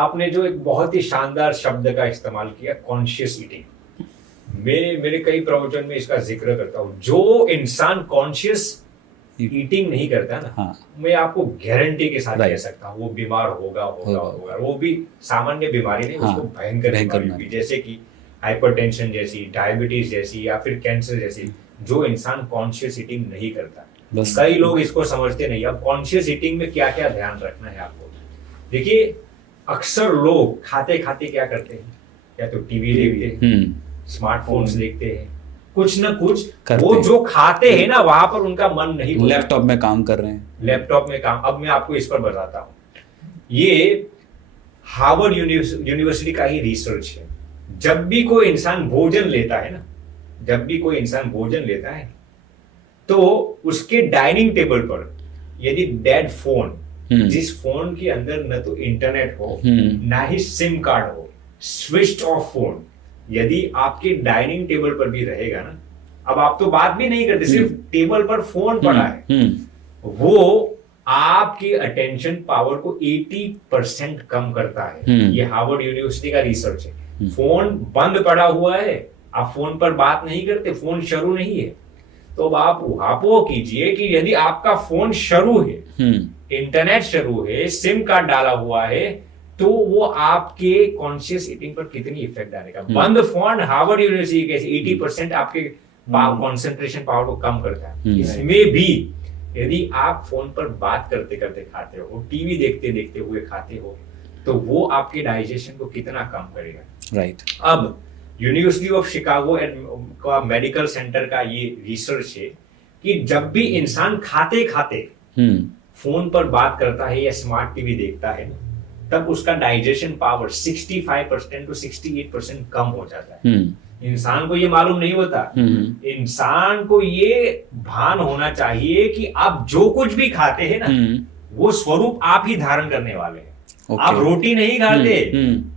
आपने जो एक बहुत ही शानदार शब्द का इस्तेमाल किया, कॉन्शियस ईटिंग, मैं मेरे कई प्रवचन में इसका जिक्र करता हूँ। जो इंसान कॉन्शियस ईटिंग नहीं करता ना, हाँ, मैं आपको गारंटी के साथ कह Right. सकता हूँ वो बीमार होगा होगा होगा। होगा। वो भी सामान्य बीमारी नहीं, हाँ, उसको भयंकर भयंकर बीमारी होगी, जैसे कि हाइपरटेंशन जैसी, डायबिटीज जैसी, या फिर कैंसर जैसी, जो इंसान कॉन्शियस ईटिंग नहीं करता। बस कई लोग इसको समझते नहीं। अब कॉन्शियस ईटिंग में क्या क्या ध्यान रखना है आपको, देखिए अक्सर लोग खाते खाते क्या करते हैं, या तो टीवी देखते हैं, स्मार्टफोन्स देखते हैं, कुछ ना कुछ करते वो हैं। जो खाते हैं ना वहां पर उनका मन नहीं होता। लैपटॉप में काम कर रहे हैं। लैपटॉप में काम। अब मैं आपको इस पर बताता हूँ, ये हार्वर्ड यूनिवर्सिटी का ही रिसर्च है। जब भी कोई इंसान भोजन लेता है ना, जब भी कोई इंसान भोजन लेता है तो उसके डाइनिंग टेबल पर यदि डेड फोन, जिस फोन के अंदर न तो इंटरनेट हो ना ही सिम कार्ड हो, स्विच ऑफ फोन यदि आपके डाइनिंग टेबल पर भी रहेगा ना, अब आप तो बात भी नहीं करते, सिर्फ टेबल पर फोन पड़ा है, वो आपकी अटेंशन पावर को 80% कम करता है। ये हार्वर्ड यूनिवर्सिटी का रिसर्च है। फोन बंद पड़ा हुआ है, आप फोन पर बात नहीं करते, फोन शुरू नहीं है, तो अब आप वहां कीजिए कि यदि आपका फोन शुरू है, इंटरनेट शुरू है, सिम कार्ड डाला हुआ है, तो वो आपके कॉन्शियस ईटिंग पर कितनी इफेक्ट डालेगा। बंद फोन, हार्वर्ड यूनिवर्सिटी के 80% आपके कॉन्सेंट्रेशन पावर को कम करता है। इसमें भी यदि आप फोन पर बात करते करते खाते हो, टीवी देखते देखते हुए खाते हो, तो वो आपके डाइजेशन को कितना कम करेगा। राइट। अब यूनिवर्सिटी ऑफ शिकागो एंड का मेडिकल सेंटर का ये रिसर्च है कि जब भी इंसान खाते खाते फोन पर बात करता है या स्मार्ट टीवी देखता है, तब उसका डाइजेशन पावर 65% to 68% कम हो जाता है। इंसान को ये मालूम नहीं होता। इंसान को ये भान होना चाहिए कि आप जो कुछ भी खाते हैं ना, वो स्वरूप आप ही धारण करने वाले हैं। आप रोटी नहीं खाते,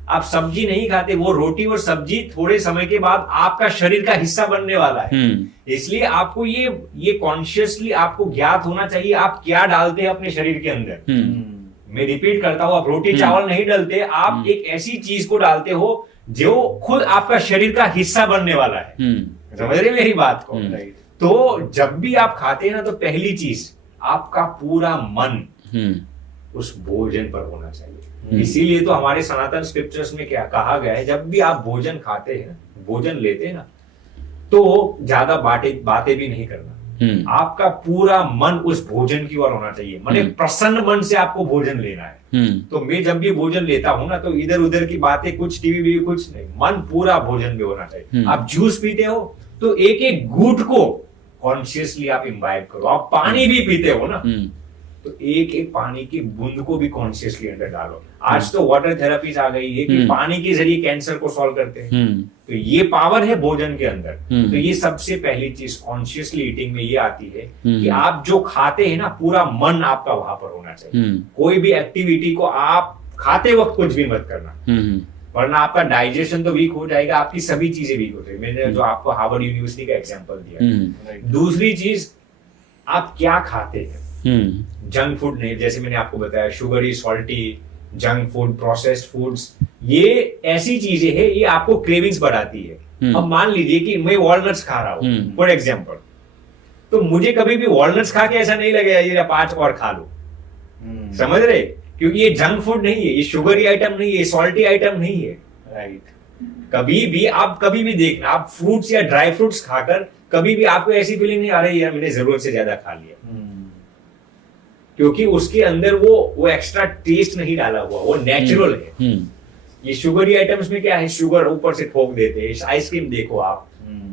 आप सब्जी नहीं खाते, वो रोटी और सब्जी थोड़े समय के बाद आपका शरीर का हिस्सा बनने वाला है। इसलिए आपको ये कॉन्शियसली आपको ज्ञात होना चाहिए आप क्या डालते हैं अपने शरीर के अंदर। मैं रिपीट करता हूं, आप रोटी चावल नहीं डालते, आप एक ऐसी चीज को डालते हो जो खुद आपका शरीर का हिस्सा बनने वाला है। समझ रहे मेरी बात को? तो जब भी आप खाते हैं ना, तो पहली चीज आपका पूरा मन उस भोजन पर होना चाहिए। इसीलिए तो हमारे सनातन स्क्रिप्चर्स में क्या कहा गया है, जब भी आप भोजन खाते हैं, भोजन लेते हैं ना, तो ज्यादा बातें भी नहीं करना। आपका पूरा मन उस भोजन की ओर होना चाहिए, माने प्रसन्न मन से आपको भोजन लेना है। तो मैं जब भी भोजन लेता हूं ना, तो इधर उधर की बातें, कुछ टीवी भी कुछ नहीं, मन पूरा भोजन में होना चाहिए। आप जूस पीते हो तो एक एक घूंट को कॉन्शियसली आप इम्बाइब करो। आप पानी भी पीते हो ना, तो एक एक पानी की बूंद को भी कॉन्शियसली अंदर डालो। आज तो वाटर थेरेपीज आ गई है कि पानी के जरिए कैंसर को सॉल्व करते हैं। तो ये पावर है भोजन के अंदर। तो ये सबसे पहली चीज कॉन्शियसली ईटिंग में ये आती है कि आप जो खाते हैं ना, पूरा मन आपका वहां पर होना चाहिए। कोई भी एक्टिविटी को आप खाते वक्त कुछ भी मत करना, वरना आपका डाइजेशन तो वीक हो जाएगा, आपकी सभी चीजें वीक हो जाएगी। मैंने जो आपको हार्वर्ड यूनिवर्सिटी का एग्जांपल दिया। दूसरी चीज, आप क्या खाते हैं। जंक फूड नहीं, जैसे मैंने आपको बताया, sugary, salty, junk food, processed foods, ये ऐसी चीजें हैं, ये आपको क्रेविंग्स बढ़ाती है। अब मान लीजिए कि मैं वॉलनट्स खा रहा हूँ फॉर एग्जांपल, तो मुझे कभी भी वॉलनट्स खा के ऐसा नहीं लगेगा ये 5 और खा लो। समझ रहे? क्योंकि ये जंक फूड नहीं है, ये शुगरी आइटम नहीं है, सॉल्टी आइटम नहीं है। राइट। कभी भी देखना, आप फ्रूट्स या ड्राई फ्रूट्स खाकर कभी भी आपको ऐसी फीलिंग नहीं आ रही यार मैंने जरूरत से ज्यादा खा लिया, क्योंकि उसके अंदर वो एक्स्ट्रा टेस्ट नहीं डाला हुआ, वो नेचुरल है। ये शुगरी आइटम्स में क्या है, शुगर ऊपर से ठोक देते हैं। आइसक्रीम देखो आप,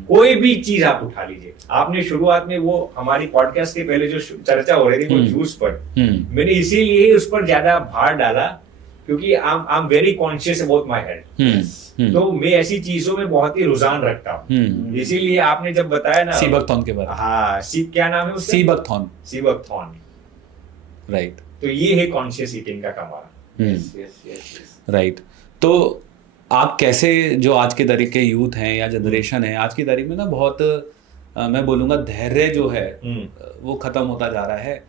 कोई भी चीज आप उठा लीजिए। आपने शुरुआत में वो हमारी पॉडकास्ट के पहले जो चर्चा हो रही थी वो जूस पर, मैंने इसीलिए उस पर ज्यादा भार डाला क्योंकि I am very conscious about my health. तो मैं ऐसी चीजों में बहुत ही रुझान रखता हूँ। इसीलिए आपने जब बताया ना सीबकथॉर्न के बारे में, हाँ, क्या नाम है उसका? सीबकथॉर्न। राइट। तो ये है कॉन्शियस ईटिंग का कमाल। राइट। तो आप कैसे, जो आज के तारीख के यूथ हैं या जनरेशन है, आज की तारीख में ना बहुत मैं बोलूँगा धैर्य जो है वो खत्म होता जा रहा है।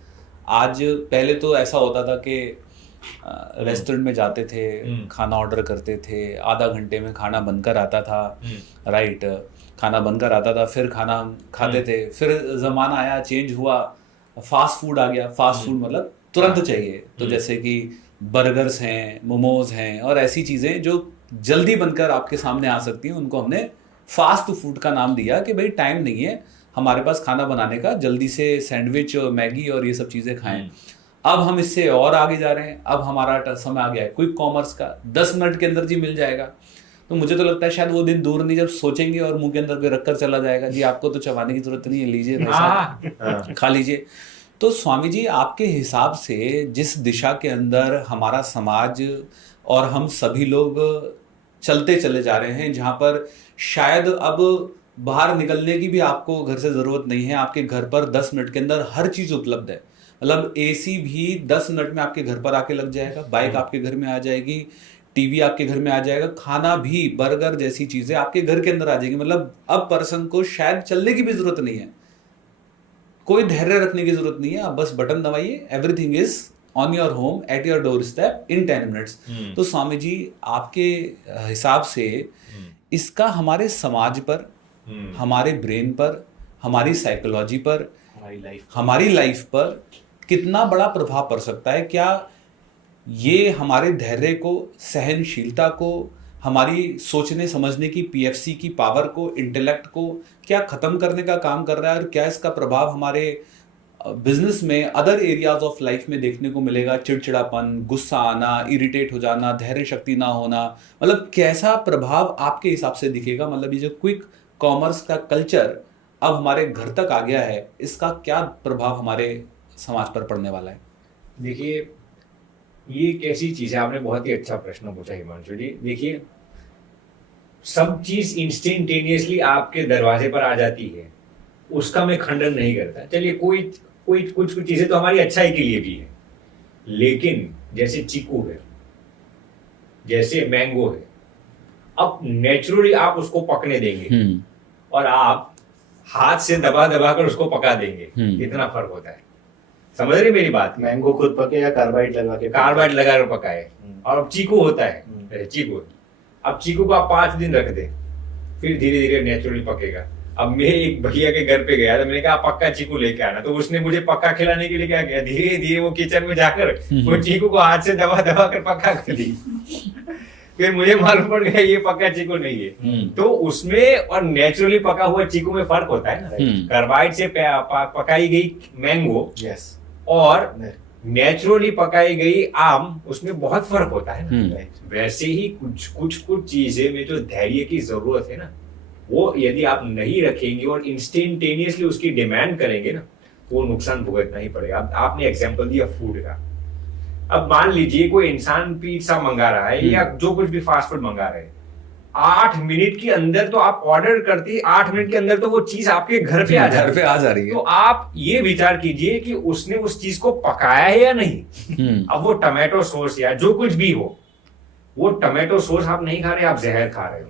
आज पहले तो ऐसा होता था कि रेस्टोरेंट में जाते थे, खाना ऑर्डर करते थे, आधा घंटे में खाना बनकर आता था, राइट, खाना बनकर आता था, फिर खाना हम खाते थे। फिर ज़माना आया, चेंज हुआ, फास्ट फूड आ गया। फास्ट फूड मतलब तुरंत चाहिए, तो जैसे कि बर्गर्स हैं, मोमोज हैं और ऐसी चीज़ें जो जल्दी बनकर आपके सामने आ सकती हैं, उनको हमने फास्ट फूड का नाम दिया कि भाई टाइम नहीं है हमारे पास खाना बनाने का, जल्दी से सैंडविच और मैगी और ये सब चीज़ें खाएं। अब हम इससे और आगे जा रहे हैं, अब हमारा समय आ गया है क्विक कॉमर्स का, 10 मिनट के अंदर जी मिल जाएगा। तो मुझे तो लगता है शायद वो दिन दूर नहीं जब सोचेंगे और मुंह के अंदर कोई रखकर चला जाएगा, जी आपको तो चबाने की जरूरत नहीं है, लीजिए भाई साहब, खा लीजिए। तो स्वामी जी, आपके हिसाब से जिस दिशा के अंदर हमारा समाज और हम सभी लोग चलते चले जा रहे हैं, जहाँ पर शायद अब बाहर निकलने की भी आपको घर से ज़रूरत नहीं है, आपके घर पर 10 मिनट के अंदर हर चीज़ उपलब्ध है। मतलब एसी भी 10 मिनट में आपके घर पर आके लग जाएगा, बाइक आपके घर में आ जाएगी, टीवी आपके घर में आ जाएगा, खाना भी, बर्गर जैसी चीज़ें आपके घर के अंदर आ जाएगी। मतलब अब पर्सन को शायद चलने की भी ज़रूरत नहीं है, कोई धैर्य रखने की ज़रूरत नहीं है, आप बस बटन दबाइए, everything is on your home at your door step in 10 minutes. तो स्वामी जी, आपके हिसाब से इसका हमारे समाज पर, हमारे ब्रेन पर, हमारी साइकोलॉजी पर, हमारी लाइफ पर कितना बड़ा प्रभाव पड़ सकता है? क्या ये हमारे धैर्य को, सहनशीलता को, हमारी सोचने समझने की पीएफसी की पावर को, इंटेलेक्ट को क्या खत्म करने का काम कर रहा है? और क्या इसका प्रभाव हमारे बिजनेस में, अदर एरियाज ऑफ लाइफ में देखने को मिलेगा? चिड़चिड़ापन, गुस्सा आना, इरिटेट हो जाना, धैर्य शक्ति ना होना, मतलब कैसा प्रभाव आपके हिसाब से दिखेगा? मतलब ये जो क्विक कॉमर्स का कल्चर अब हमारे घर तक आ गया है, इसका क्या प्रभाव हमारे समाज पर पड़ने वाला है? देखिए, ये एक ऐसी चीज है, आपने बहुत ही अच्छा प्रश्न पूछा हिमांशु जी। देखिए, सब चीज इंस्टेंटेनियसली आपके दरवाजे पर आ जाती है, उसका मैं खंडन नहीं करता। चलिए, कोई कुछ चीजें तो हमारी अच्छाई के लिए भी है, लेकिन जैसे चीकू है, जैसे मैंगो है, अब नेचुरली आप उसको पकने देंगे और आप हाथ से दबा दबा कर उसको पका देंगे, कितना फर्क होता है। समझ रहे मेरी बात? मैंगो खुद पके या कार्बाइड लगा के? कार्बाइड लगा कर पकाए। और अब चीकू होता है, चीकू, अब चीकू को आप 5 दिन रख दें, फिर धीरे धीरे नेचुरली पकेगा। अब मैं एक भैया के घर पे गया तो मैंने कहा पक्का चीकू लेके आना, तो उसने मुझे पक्का खिलाने के लिए क्या किया, धीरे धीरे वो किचन में जाकर वो चीकू को हाथ से दबा दबा कर पक्का कर दी। फिर मुझे मालूम पड़ गया ये पक्का चीकू नहीं है। तो उसमें और नेचुरली पका हुआ चीकू में फर्क होता है ना। कार्बाइड से पकाई गई मैंगो और नेचुरली पकाई गई आम, उसमें बहुत फर्क होता है ना। वैसे ही कुछ चीजें में जो धैर्य की जरूरत है ना, वो यदि आप नहीं रखेंगे और इंस्टेंटेनियसली उसकी डिमांड करेंगे ना, तो वो नुकसान भुगतना ही पड़ेगा। अब आपने एग्जांपल दिया फूड का, अब मान लीजिए कोई इंसान पिज्जा मंगा रहा है या जो कुछ भी फास्ट फूड मंगा रहे हैं, 8 मिनट के अंदर तो आप ऑर्डर करती, 8 मिनट के अंदर तो वो चीज आपके घर पे आ जा रही है। तो आप ये विचार कीजिए कि उसने उस चीज को पकाया है या नहीं। अब वो टमाटो सॉस या जो कुछ भी हो, वो टमाटो सॉस आप नहीं खा रहे, आप जहर खा रहे हो।